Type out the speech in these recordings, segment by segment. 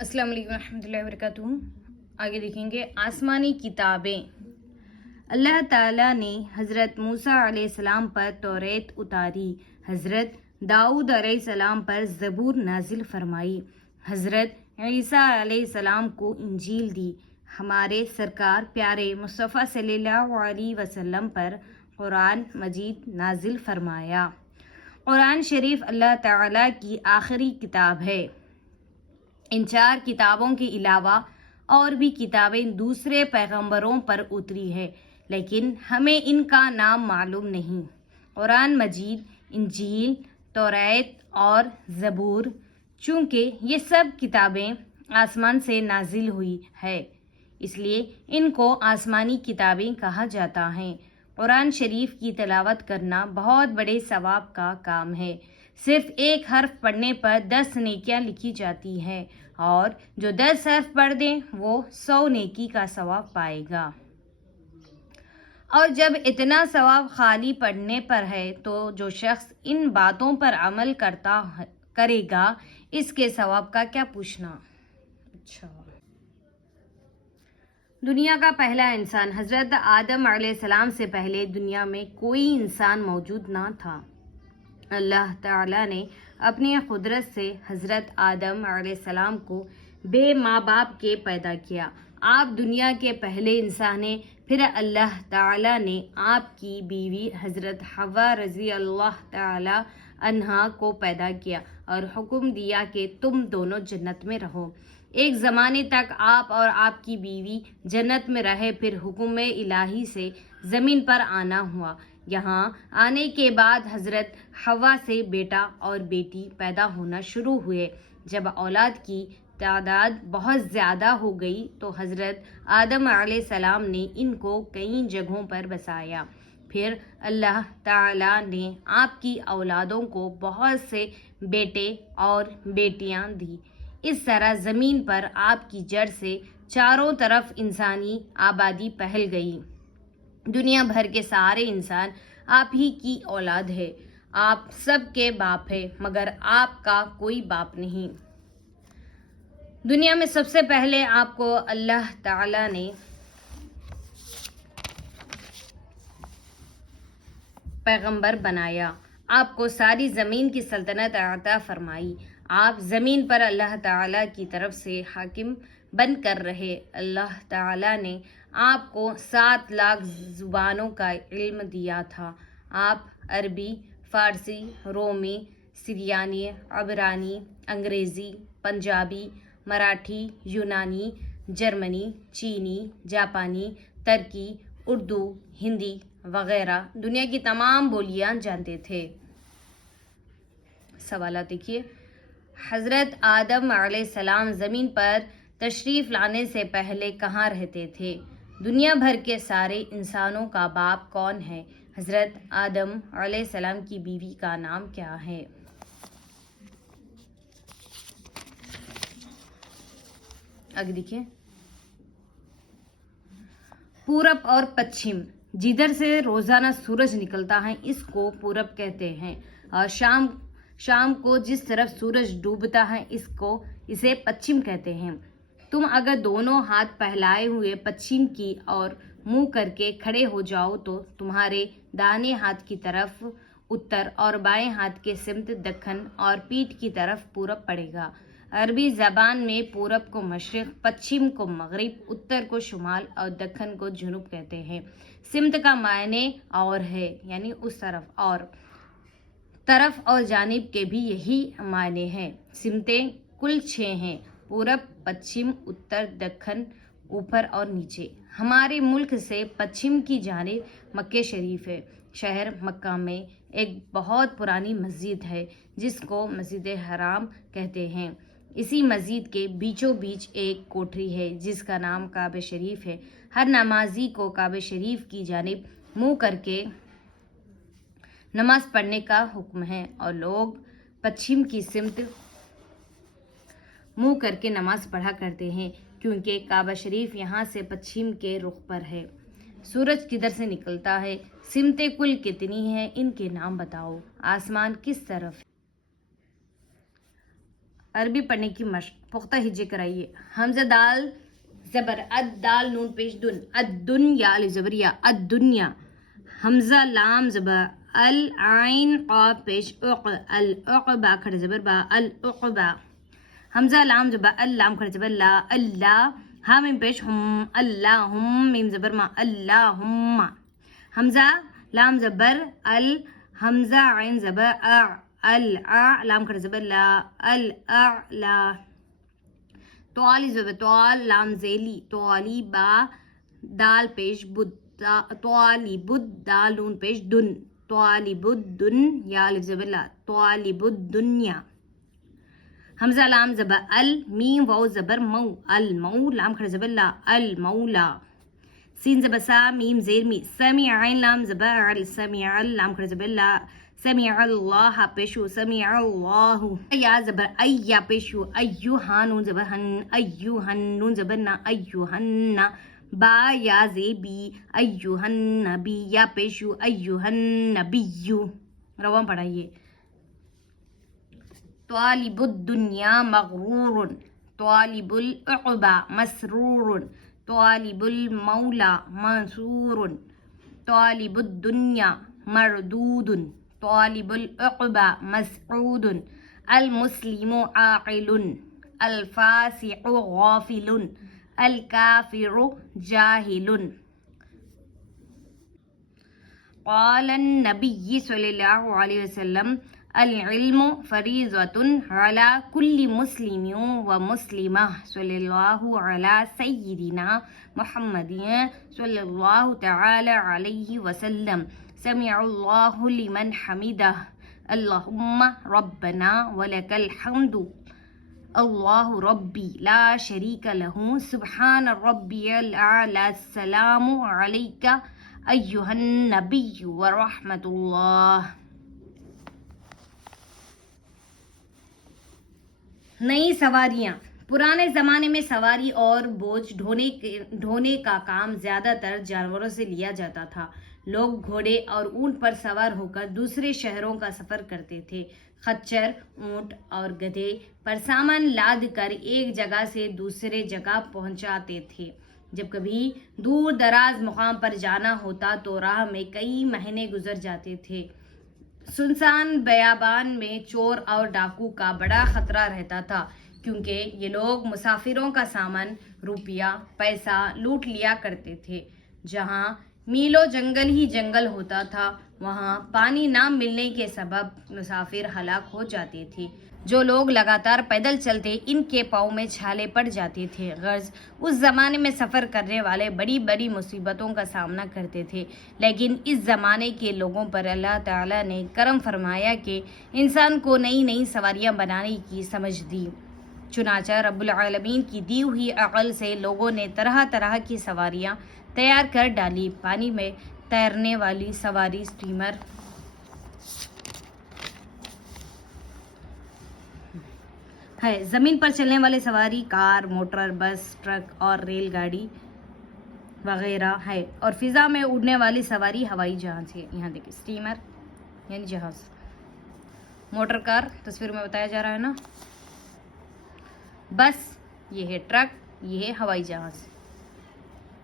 अस्सलाम वालेकुम रहमतुल्लाहि वबरकातुहू। आगे देखेंगे आसमानी किताबें। अल्लाह ताला ने हज़रत मूसा अलैहिस्सलाम पर तौरात उतारी, हज़रत दाऊद अलैहिस्सलाम पर ज़बूर नाजिल फरमाई, हज़रत ईसा अलैहिस्सलाम को इंजील दी, हमारे सरकार प्यारे मुस्तफ़ा सल्लल्लाहु अलैहि वसल्लम पर कुरान मजीद नाजिल फरमाया। कुरान शरीफ अल्लाह ताला की आखिरी किताब है। इन 4 किताबों के अलावा और भी किताबें दूसरे पैगंबरों पर उतरी है, लेकिन हमें इनका नाम मालूम नहीं। कुरान मजीद, इंजील, तौरात और ज़बूर, चूँकि ये सब किताबें आसमान से नाजिल हुई है, इसलिए इनको आसमानी किताबें कहा जाता है। कुरान शरीफ की तिलावत करना बहुत बड़े सवाब का काम है। सिर्फ एक हर्फ पढ़ने पर 10 नेकियां लिखी जाती है और जो 10 हर्फ पढ़ दे वो 100 नेकी का सवाब पाएगा। और जब इतना सवाब खाली पढ़ने पर है तो जो शख्स इन बातों पर अमल करेगा इसके सवाब का क्या पूछना। अच्छा, दुनिया का पहला इंसान हज़रत आदम अलैहिस्सलाम से पहले दुनिया में कोई इंसान मौजूद ना था। अल्लाह ताला ने अपनी कुदरत से हज़रत आदम अलैहिस्सलाम को बे माँ बाप के पैदा किया। आप दुनिया के पहले इंसान हैं। फिर अल्लाह ताला ने आपकी बीवी हज़रत हवा रज़ी अल्लाह ताला अन्हा को पैदा किया और हुक्म दिया कि तुम दोनों जन्नत में रहो। एक ज़माने तक आप और आपकी बीवी जन्नत में रहे, फिर हुक्म इलाही से ज़मीन पर आना हुआ। यहाँ आने के बाद हज़रत हवा से बेटा और बेटी पैदा होना शुरू हुए। जब औलाद की तादाद बहुत ज़्यादा हो गई तो हज़रत आदम अलैहिस्सलाम ने इनको कई जगहों पर बसाया। फिर अल्लाह ताला ने आपकी औलादों को बहुत से बेटे और बेटियां दी। इस तरह ज़मीन पर आपकी जड़ से चारों तरफ इंसानी आबादी फैल गई। दुनिया भर के सारे इंसान आप ही की औलाद है। आप सबके बाप है, मगर आपका कोई बाप नहीं। दुनिया में सबसे पहले आपको अल्लाह ताला ने पैगंबर बनाया, आपको सारी ज़मीन की सल्तनत अता फरमाई। आप ज़मीन पर अल्लाह ताला की तरफ से हाकिम बनकर रहे। अल्लाह ताला ने आपको 7 लाख ज़ुबानों का इल्म दिया था। आप अरबी, फ़ारसी, रोमी, सिरियानी, अबरानी, अंग्रेज़ी, पंजाबी, मराठी, यूनानी, जर्मनी, चीनी, जापानी, तुर्की, उर्दू, हिंदी वगैरह दुनिया की तमाम बोलियां जानते थे। सवाल देखिए, हज़रत आदम अलैहिस्सलाम ज़मीन पर तशरीफ़ लाने से पहले कहाँ रहते थे? दुनिया भर के सारे इंसानों का बाप कौन है? हज़रत आदम अलैहिस्सलाम की बीवी का नाम क्या है? आगे देखिए, पूरब और पश्चिम, जिधर से रोजाना सूरज निकलता है इसको पूरब कहते हैं, और शाम को जिस तरफ सूरज डूबता है इसे पश्चिम कहते हैं। तुम अगर दोनों हाथ फैलाए हुए पश्चिम की ओर मुंह करके खड़े हो जाओ तो तुम्हारे दाहिने हाथ की तरफ उत्तर और बाएं हाथ के सिमत दक्षिण और पीठ की तरफ पूरब पड़ेगा। अरबी ज़बान में पूरब को मशरिक़, पश्चिम को मगरिब, उत्तर को शुमाल और दक्षिण को जुनूब कहते हैं। सिमत का मायने और है, यानी उस तरफ और जानिब के भी यही मायने हैं। सिमतें कुल 6 हैं: पूरब, पश्चिम, उत्तर, दक्षिण, ऊपर और नीचे। हमारे मुल्क से पश्चिम की जानिब मक्के शरीफ है। शहर मक्का में एक बहुत पुरानी मस्जिद है जिसको मस्जिद हराम कहते हैं। इसी मस्जिद के बीचों बीच एक कोठरी है जिसका नाम काबा शरीफ है। हर नमाजी को काबा शरीफ की जानिब मुंह करके नमाज पढ़ने का हुक्म है और लोग पश्चिम की सिमत मुंह करके नमाज पढ़ा करते हैं, क्योंकि काबा शरीफ यहाँ से पश्चिम के रुख पर है। सूरज किधर से निकलता है? सिमतें कुल कितनी हैं, इनके नाम बताओ। आसमान किस तरफ है? عربی پڑھنے کی مشق، پختہ ہجے کرائیے. حمزہ دال زبر اد، دال نون پیش دن، الدنیا الف زبر یا، الدنیا. حمزہ لام زبر ال، عین قاف پیش اق، العقبہ کھڑے زبر با، العقبہ. حمزہ لام زبر ال، لام کھڑے زبر لا، اللہ. ہا میم پیش ہم، اللہم میم زبر ما، اللہم. حمزہ لام زبر ال، حمزہ عین زبر ا، الع لام کھڑے زبر لا، الاعلا. طوالی زبر طوال، لام ذیلی، طوالی با، دال پیش بد، طوالی بد، دال نون پیش دن، طوالی بد دن یا الف زبر لا، طوالی بد دنیا. حمزہ لام زبر ال، میم واو زبر مو، المو لام کھڑے زبر لا، المولا. سین زبر سا، میم زیر می، سمیع عین لام زبر ال، سمیع لام کھڑے زبر لا، سمیع اللہ پیشو، سمیع اللہ. یا زبر ای یا پیشو، ایوہا نون زبر ہن، ایوہن نون زبر نا، ایوہن. با یا زیبی، ایوہن نبی یا پیشو، ایوہن نبیو. روان پڑھائیے. طالب الدنیا مغرور، طالب العقبہ مسرور، طالب المولا منصور، طالب الدنیا مردود، طالب العقبہ مسعود. المسلم عاقل، الفاسق غافل، الکافر جاہل. قال النبی صلی اللہ علیہ وسلم العلم فریضۃ علی کل مسلم و مسلمہ صلی اللہ علی سیدنا محمد صلی اللہ تعالی علیہ وسلم. سمع اللہ لمن حمدہ، اللہم ربنا ولک الحمد، اللہ ربی لا شریک لہ، سبحان ربی الاعلی، السلام علیک ایہا النبی ورحمۃ اللہ. نئی سواریاں. پرانے زمانے میں سواری اور بوجھ ڈھونے کا کام زیادہ تر جانوروں سے لیا جاتا تھا. لوگ گھوڑے اور اونٹ پر سوار ہو کر دوسرے شہروں کا سفر کرتے تھے. خچر، اونٹ اور گدھے پر سامان لاد کر ایک جگہ سے دوسرے جگہ پہنچاتے تھے. جب کبھی دور دراز مقام پر جانا ہوتا تو راہ میں کئی مہینے گزر جاتے تھے. سنسان بیابان میں چور اور ڈاکو کا بڑا خطرہ رہتا تھا، کیونکہ یہ لوگ مسافروں کا سامان، روپیہ پیسہ لوٹ لیا کرتے تھے. جہاں میلوں جنگل ہی جنگل ہوتا تھا، وہاں پانی نہ ملنے کے سبب مسافر ہلاک ہو جاتے تھے. جو لوگ لگاتار پیدل چلتے ان کے پاؤں میں چھالے پڑ جاتے تھے. غرض اس زمانے میں سفر کرنے والے بڑی بڑی مصیبتوں کا سامنا کرتے تھے. لیکن اس زمانے کے لوگوں پر اللہ تعالیٰ نے کرم فرمایا کہ انسان کو نئی نئی سواریاں بنانے کی سمجھ دی. چنانچہ رب العالمین کی دی ہوئی عقل سے لوگوں نے طرح طرح کی سواریاں تیار کر ڈالی. پانی میں تیرنے والی سواری اسٹیمر، ہے زمین پر چلنے والے سواری کار، موٹر، بس، ٹرک اور ریل گاڑی وغیرہ ہے، اور فضا میں اڑنے والی سواری ہوائی جہاز ہے. یہاں دیکھیں اسٹیمر یعنی جہاز، موٹر کار تصویر میں بتایا جا رہا ہے نا، بس یہ ہے ٹرک، یہ ہے ہوائی جہاز.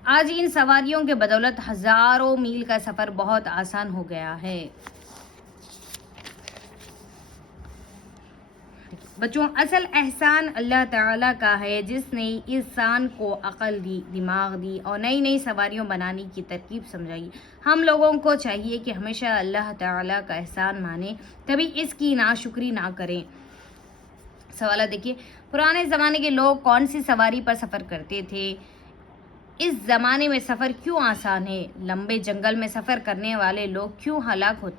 آج ان سواریوں کے بدولت ہزاروں میل کا سفر بہت آسان ہو گیا ہے. بچوں، اصل احسان اللہ تعالیٰ کا ہے جس نے انسان کو عقل دی، دماغ دی اور نئی نئی سواریوں بنانے کی ترکیب سمجھائی. ہم لوگوں کو چاہیے کہ ہمیشہ اللہ تعالیٰ کا احسان مانیں، کبھی اس کی ناشکری نہ کریں. سوالات دیکھیے. پرانے زمانے کے لوگ کون سی سواری پر سفر کرتے تھے؟ اس زمانے میں سفر کیوں آسان ہے؟ لمبے جنگل میں سفر کرنے والے لوگ کیوں ہلاک ہوتے